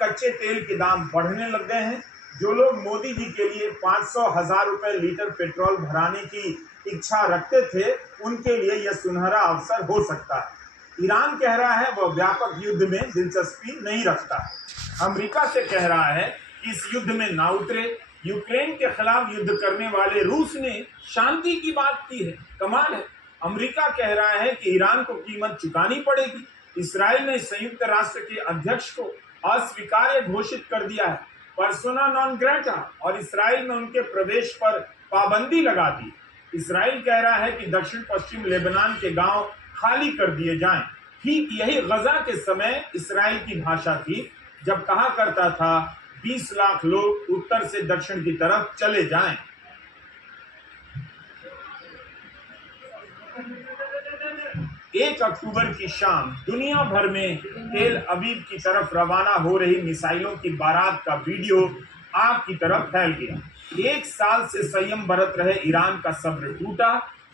कच्चे तेल के दाम बढ़ने लग गए हैं। जो लोग मोदी जी के लिए 500,000 रुपए लीटर पेट्रोल भराने की इच्छा रखते थे, उनके लिए यह सुनहरा अवसर हो सकता है। ईरान कह रहा है वह व्यापक युद्ध में दिलचस्पी नहीं रखता। अमेरिका से कह रहा है कि इस युद्ध में ना उतरे। यूक्रेन के खिलाफ युद्ध करने वाले रूस ने शांति की बात की है। कमाल है। अमेरिका कह रहा है कि ईरान को कीमत चुकानी पड़ेगी। इसराइल ने संयुक्त राष्ट्र के अध्यक्ष को अस्वीकार्य घोषित कर दिया है, पर्सोना नॉन ग्रेटा, और इसराइल में उनके प्रवेश पर पाबंदी लगा दी। इसराइल कह रहा है कि दक्षिण पश्चिम लेबनान के गांव खाली कर दिए जाएं। ठीक यही गजा के समय इसराइल की भाषा थी, जब कहा करता था 20 लाख लोग उत्तर से दक्षिण की तरफ चले जाएं। एक अक्टूबर की शाम दुनिया भर में तेल अवीव की तरफ रवाना हो रही मिसाइलों की बारात का वीडियो आग की तरफ फैल गया। 1 साल से संयम बरत रहे ईरान का सब्र टूटा।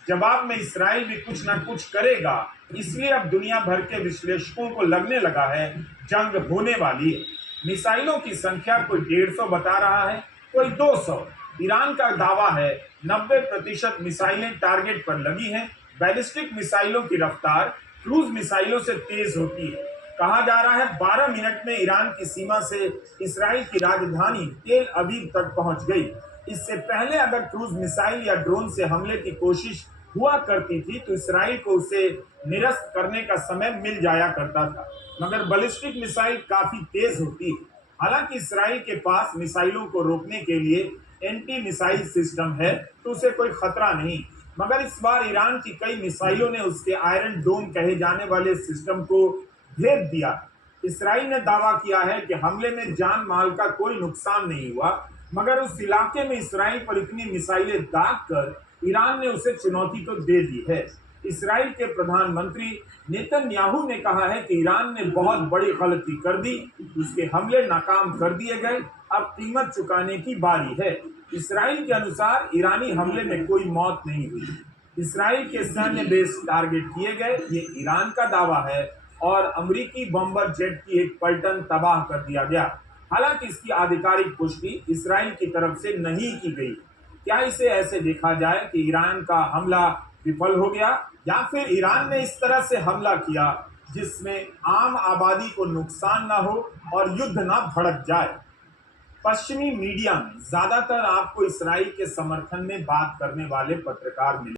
जवाब में इसराइल भी कुछ न कुछ करेगा, इसलिए अब दुनिया भर के विश्लेषकों को लगने लगा है जंग होने वाली है। मिसाइलों की संख्या कोई 150 बता रहा है, कोई 200। ईरान का दावा है 90% मिसाइलें टारगेट पर लगी हैं। बैलिस्टिक मिसाइलों की रफ्तार क्रूज मिसाइलों से तेज होती है। कहा जा रहा है 12 मिनट में ईरान की सीमा से इसराइल की राजधानी तेल अवीव तक पहुंच गई। इससे पहले अगर क्रूज मिसाइल या ड्रोन से हमले की कोशिश हुआ करती थी तो इसराइल को उसे निरस्त करने का समय मिल जाया करता था, मगर बैलिस्टिक मिसाइल काफी तेज होती है। हालांकि इसराइल के पास मिसाइलों को रोकने के लिए एंटी मिसाइल सिस्टम है, तो उसे कोई खतरा नहीं, मगर इस बार ईरान की कई मिसाइलों ने उसके आयरन डोम कहे जाने वाले सिस्टम को भेद दिया। इसराइल ने दावा किया है कि हमले में जान माल का कोई नुकसान नहीं हुआ, मगर उस इलाके में इसराइल पर इतनी मिसाइलें दागकर ईरान ने उसे चुनौती तो दे दी है। इसराइल के प्रधानमंत्री नेतन्याहू ने कहा है कि ईरान ने बहुत बड़ी गलती कर दी, उसके हमले नाकाम कर दिए गए, अब कीमत चुकाने की बारी है। इसराइल के अनुसार ईरानी हमले में कोई मौत नहीं हुई। इसराइल के सैन्य बेस टारगेट किए गए, ये ईरान का दावा है, और अमेरिकी बॉम्बर जेट की एक पलटन तबाह कर दिया गया। हालांकि इसकी आधिकारिक पुष्टि इसराइल की तरफ से नहीं की गई। क्या इसे ऐसे देखा जाए कि ईरान का हमला विफल हो गया, या फिर ईरान ने इस तरह से हमला किया जिसमें आम आबादी को नुकसान ना हो और युद्ध ना भड़क जाए? पश्चिमी मीडिया में ज्यादातर आपको इसराइल के समर्थन में बात करने वाले पत्रकार मिले।